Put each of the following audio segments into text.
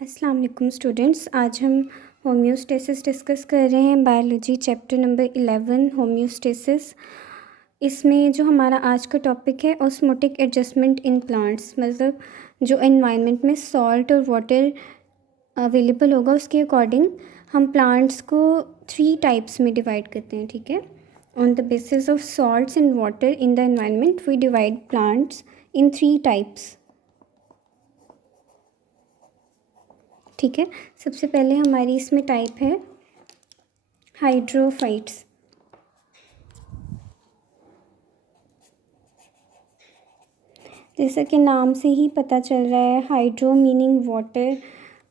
अस्सलाम वालेकुम स्टूडेंट्स। आज हम होम्योस्टेसिस डिस्कस कर रहे हैं, बायोलॉजी चैप्टर नंबर 11 होम्योस्टेसिस। इसमें जो हमारा आज का टॉपिक है ऑस्मोटिक एडजस्टमेंट इन प्लांट्स, मतलब जो एनवायरनमेंट में सॉल्ट और वाटर अवेलेबल होगा उसके अकॉर्डिंग हम प्लांट्स को 3 टाइप्स में डिवाइड करते हैं। ठीक है, on the basis of salts and water in the environment we divide plants in 3 types. ठीक है, सबसे पहले हमारी इसमें टाइप है हाइड्रोफाइट्स। जैसा कि नाम से ही पता चल रहा है, हाइड्रो मीनिंग वाटर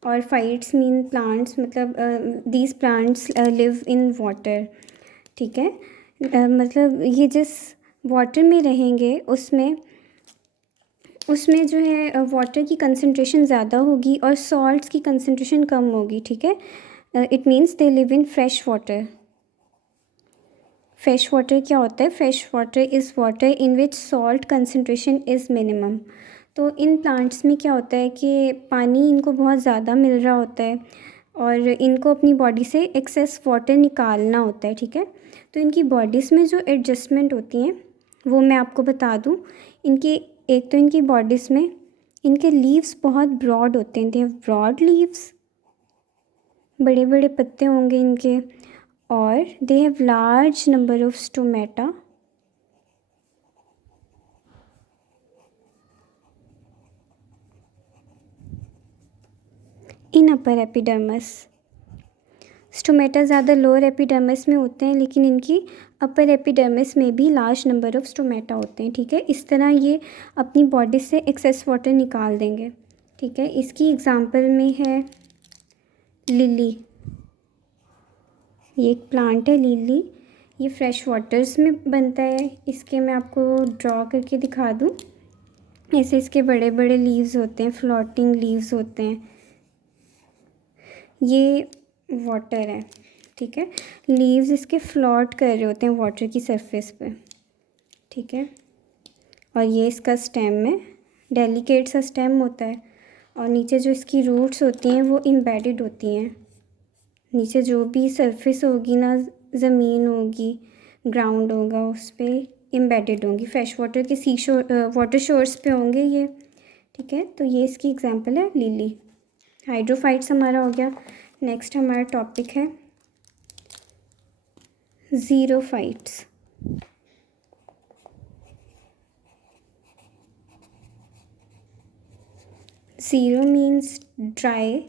और फाइट्स मीन प्लांट्स, मतलब these plants live in water. ठीक है, मतलब ये जिस वाटर में रहेंगे उसमें जो है वाटर की कंसंट्रेशन ज़्यादा होगी और सॉल्ट्स की कंसंट्रेशन कम होगी। ठीक है, it means they live in fresh water. Fresh water क्या होता है? Fresh water is water in which salt concentration is minimum. तो इन प्लांट्स में क्या होता है कि पानी इनको बहुत ज़्यादा मिल रहा होता है और इनको अपनी बॉडी से एक्सेस वाटर निकालना होता है। ठीक है, तो इनकी बॉडीज़ में जो एडजस्टमेंट होती हैं वो मैं आपको बता दूँ। एक तो इनकी बॉडीज़ में इनके लीव्स बहुत ब्रॉड होते हैं, दे हैव ब्रॉड लीव्स, बड़े बड़े पत्ते होंगे इनके, और they have large number of stomata in upper epidermis. Stomata ज़्यादा लोअर एपिडर्मिस में होते हैं, लेकिन इनकी अपर एपिडर्मिस में भी लार्ज नंबर ऑफ स्टोमेटा होते हैं। ठीक है, इस तरह ये अपनी बॉडी से एक्सेस वाटर निकाल देंगे। ठीक है, इसकी एग्जांपल में है लिली। ये एक प्लांट है लिली, ये फ्रेश वाटर्स में बनता है। इसके मैं आपको ड्रॉ करके दिखा दूँ। ऐसे इसके बड़े बड़े लीव्स होते हैं, फ्लोटिंग लीव्स होते हैं। ये वाटर है। ठीक है, लीव्स इसके फ्लोट कर रहे होते हैं वाटर की सरफेस पे। ठीक है, और ये इसका स्टेम है, डेलिकेट सा स्टेम होता है, और नीचे जो इसकी रूट्स होती हैं वो एम्बेडेड होती हैं। नीचे जो भी सरफेस होगी ना, ज़मीन होगी, ग्राउंड होगा, उस पर एम्बेडेड होंगी। फ्रेश वाटर के वाटर शोर्स पे होंगे ये। ठीक है, तो ये इसकी एग्जांपल है लिली। हाइड्रोफाइट्स हमारा हो गया। नेक्स्ट हमारा टॉपिक है xerophytes. Xero means dry,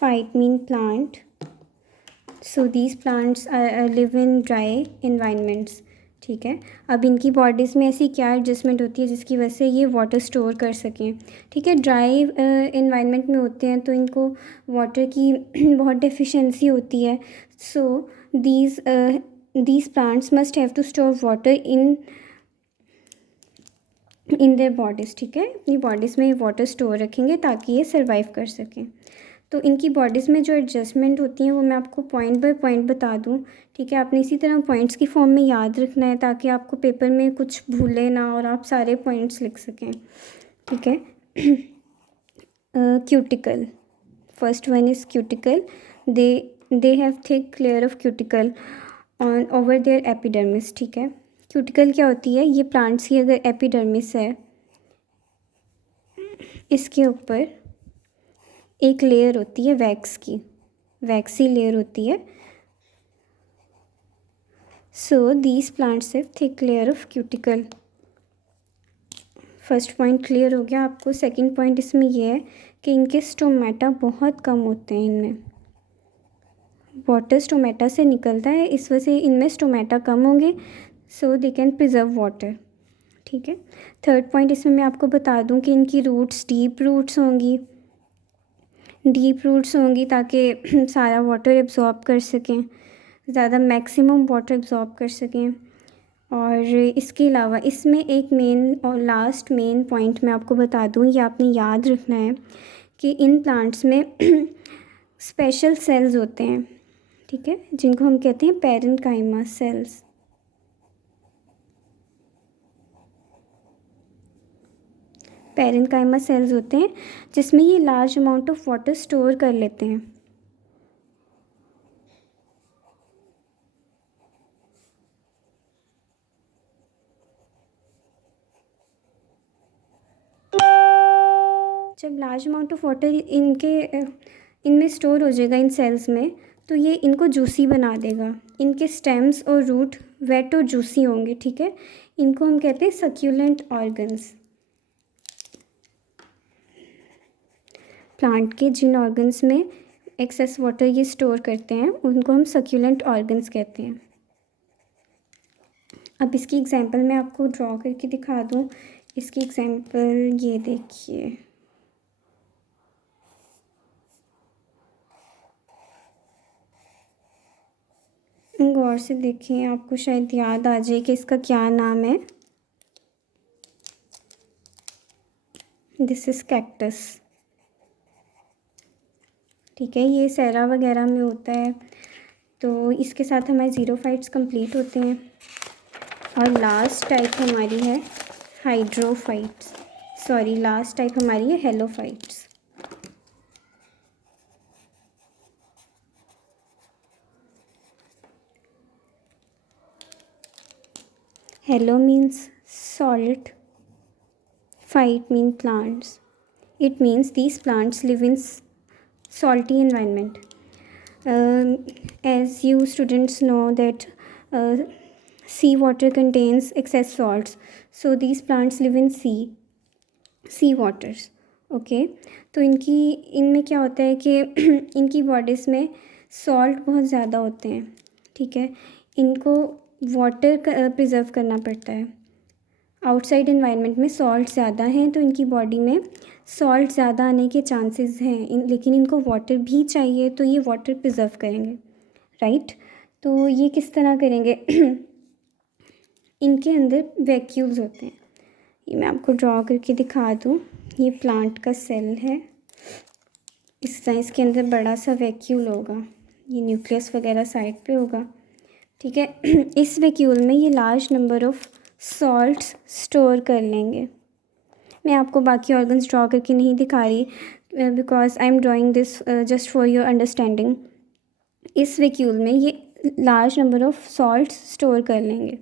phyte mean plant. So these plants live in dry environments. ठीक है, अब इनकी बॉडीज़ में ऐसी क्या एडजस्टमेंट होती है जिसकी वजह से ये वाटर स्टोर कर सकें। ठीक है, ड्राई इन्वायरमेंट में होते हैं तो इनको वाटर की बहुत डेफिशिएंसी होती है। So these plants must have to store water in their bodies. ठीक है, अपनी बॉडीज़ में वाटर स्टोर रखेंगे ताकि ये सर्वाइव कर सकें। तो इनकी बॉडीज़ में जो एडजस्टमेंट होती हैं वो मैं आपको पॉइंट बाय पॉइंट बता दूं। ठीक है, आपने इसी तरह पॉइंट्स की फॉर्म में याद रखना है ताकि आपको पेपर में कुछ भूले ना और आप सारे पॉइंट्स लिख सकें। ठीक है, cuticle, first one is cuticle. They have thick layer of cuticle on over their epidermis. ठीक है, क्यूटिकल क्या होती है? ये प्लांट्स की अगर एपिडर्मिस है, इसके ऊपर एक लेयर होती है वैक्स की, वैक्सी लेयर होती है। So these plants have thick layer of cuticle. First point clear हो गया आपको। सेकंड पॉइंट इसमें यह है कि इनके स्टोमेटा बहुत कम होते हैं। इनमें वाटर स्टोमेटा से निकलता है, इस वजह से इनमें स्टोमेटा कम होंगे, सो दे कैन प्रिजर्व वाटर। ठीक है, थर्ड पॉइंट इसमें मैं आपको बता दूं कि इनकी रूट्स डीप रूट्स होंगी ताकि सारा वाटर एब्जॉर्ब कर सकें, ज़्यादा मैक्सिमम वाटर एब्जॉर्ब कर सकें। और इसके अलावा इसमें एक मेन और लास्ट मेन पॉइंट मैं आपको बता दूं, ये आपने याद रखना है कि इन प्लांट्स में स्पेशल सेल्स होते हैं। ठीक है, जिनको हम कहते हैं पैरेन्काइमा सेल्स। पैरेन्काइमा सेल्स होते हैं जिसमें ये large amount of water store कर लेते हैं। जब लार्ज अमाउंट ऑफ वाटर इनमें स्टोर हो जाएगा इन सेल्स में, तो ये इनको जूसी बना देगा। इनके स्टेम्स और रूट वेट और जूसी होंगे, ठीक है। इनको हम कहते हैं सक्यूलेंट ऑर्गन्स। प्लांट के जिन ऑर्गन्स में एक्सेस वाटर ये स्टोर करते हैं उनको हम सक्यूलेंट ऑर्गन्स कहते हैं। अब इसकी एग्जांपल मैं आपको ड्रॉ करके दिखा दूँ। इसकी एग्जांपल ये देखिए, गौर से देखें, आपको शायद याद आ जाए कि इसका क्या नाम है। दिस इज़ कैक्टस, ठीक है। ये सेरा वगैरह में होता है। तो इसके साथ हमारे ज़ीरोफाइट्स कंप्लीट होते हैं। और लास्ट टाइप हमारी है हाइड्रोफाइट्स, सॉरी लास्ट टाइप हमारी है halophytes. Hello means salt, phyte means plants. It means these plants live in salty environment. As you students know that sea water contains excess salts, so these plants live in sea waters. Okay तो इनमें क्या होता है कि इनकी bodies में salt बहुत ज़्यादा होते हैं, ठीक है। इनको वाटर प्रिजर्व करना पड़ता है। आउटसाइड एनवायरनमेंट में सॉल्ट ज़्यादा हैं तो इनकी बॉडी में सॉल्ट ज़्यादा आने के चांसेस हैं, लेकिन इनको वाटर भी चाहिए, तो ये वाटर प्रिजर्व करेंगे, राइट। तो ये किस तरह करेंगे इनके अंदर वैक्यूल्स होते हैं। ये मैं आपको ड्रॉ करके दिखा दूँ। ये प्लांट का सेल है, इस तरह इसके अंदर बड़ा सा वैक्यूल होगा, ये न्यूक्लियस वगैरह साइड पे होगा, ठीक है। इस वैक्यूल में ये large number of salts store कर लेंगे। मैं आपको बाकी ऑर्गन्स ड्रॉ करके नहीं दिखा रही because I am drawing this just for your understanding. इस वैक्यूल में ये large number of salts store कर लेंगे।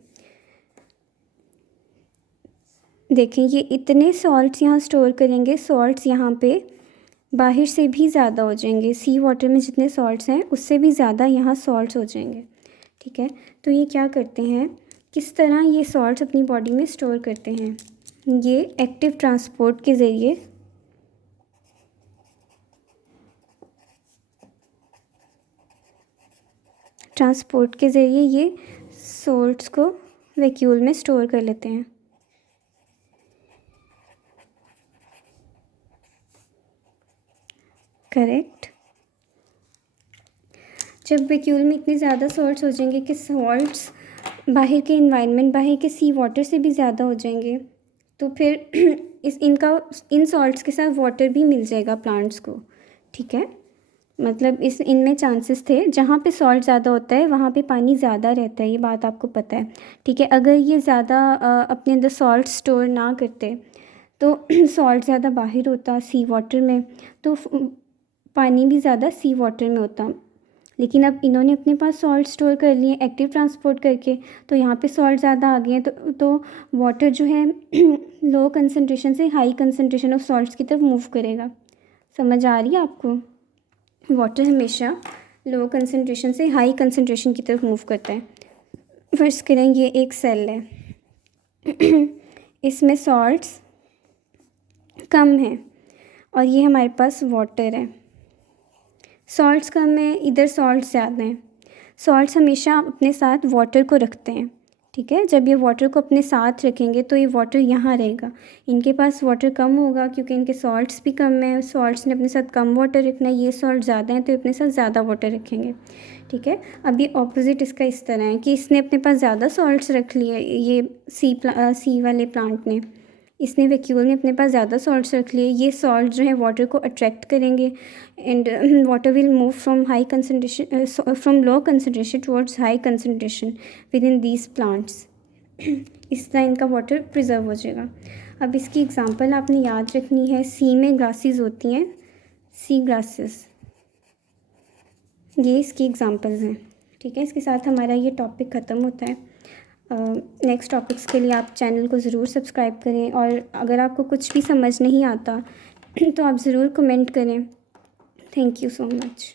देखें ये इतने सॉल्ट्स यहाँ स्टोर करेंगे, सॉल्ट्स यहाँ पे बाहर से भी ज़्यादा हो जाएंगे। सी वाटर में जितने सॉल्ट्स हैं उससे भी ज़्यादा यहाँ सॉल्ट्स हो जाएंगे, ठीक है। तो ये क्या करते हैं, किस तरह ये सॉल्ट्स अपनी बॉडी में स्टोर करते हैं, ये एक्टिव ट्रांसपोर्ट के ज़रिए ये सॉल्ट्स को वैक्यूल में स्टोर कर लेते हैं। करेक्ट। जब वैक्यूल में इतने ज़्यादा सॉल्ट्स हो जाएंगे कि सॉल्ट्स बाहर के इन्वायरमेंट, बाहर के सी वाटर से भी ज़्यादा हो जाएंगे, तो फिर इन सॉल्ट्स के साथ वाटर भी मिल जाएगा प्लांट्स को, ठीक है। मतलब इनमें चांसेस थे, जहाँ पे सॉल्ट ज़्यादा होता है वहाँ पे पानी ज़्यादा रहता है, ये बात आपको पता है, ठीक है। अगर ये ज़्यादा अपने अंदर सॉल्ट स्टोर ना करते तो सॉल्ट ज़्यादा बाहर होता सी वाटर में, तो पानी भी ज़्यादा सी वाटर में होता। लेकिन अब इन्होंने अपने पास सॉल्ट स्टोर कर लिए एक्टिव ट्रांसपोर्ट करके, तो यहाँ पे सॉल्ट ज़्यादा आ गए हैं, तो वाटर जो है लो कंसंट्रेशन से हाई कंसंट्रेशन ऑफ सॉल्ट्स की तरफ मूव करेगा। समझ आ रही है आपको? वाटर हमेशा लो कंसंट्रेशन से हाई कंसंट्रेशन की तरफ मूव करता है। फर्स्ट करें ये एक सेल है इसमें सॉल्ट्स कम है और ये हमारे पास वाटर है। सॉल्ट्स कम है, इधर सॉल्ट्स ज़्यादा हैं। सॉल्ट्स हमेशा अपने साथ वाटर को रखते हैं, ठीक है। जब ये वाटर को अपने साथ रखेंगे तो ये वाटर यहाँ रहेगा। इनके पास वाटर कम होगा क्योंकि इनके सॉल्ट्स भी कम हैं, सॉल्ट्स ने अपने साथ कम वाटर रखना है। ये सॉल्ट ज़्यादा हैं तो अपने साथ ज़्यादा वाटर रखेंगे, ठीक है। अभी ऑपोजिट इसका इस तरह है कि इसने अपने पास ज़्यादा सॉल्ट्स रख लिए, ये सी वाले प्लांट ने, इसने वैक्यूल ने अपने पास ज़्यादा सॉल्ट्स रख लिए। ये सॉल्ट जो है वाटर को अट्रैक्ट करेंगे and water will move from high concentration from low concentration towards high concentration with in these plants. इस तरह इनका वाटर प्रिजर्व हो जाएगा। अब इसकी एग्जांपल आपने याद रखनी है, सी में ग्लासेस होती हैं, सी ग्लासेस, ये इसकी एग्जांपल्स हैं। ठीक है, इसके साथ हमारा ये टॉपिक ख़त्म होता है। नेक्स्ट टॉपिक्स के लिए आप चैनल को ज़रूर सब्सक्राइब करें, और अगर आपको कुछ भी समझ नहीं आता तो आप ज़रूर कमेंट करें। Thank you so much.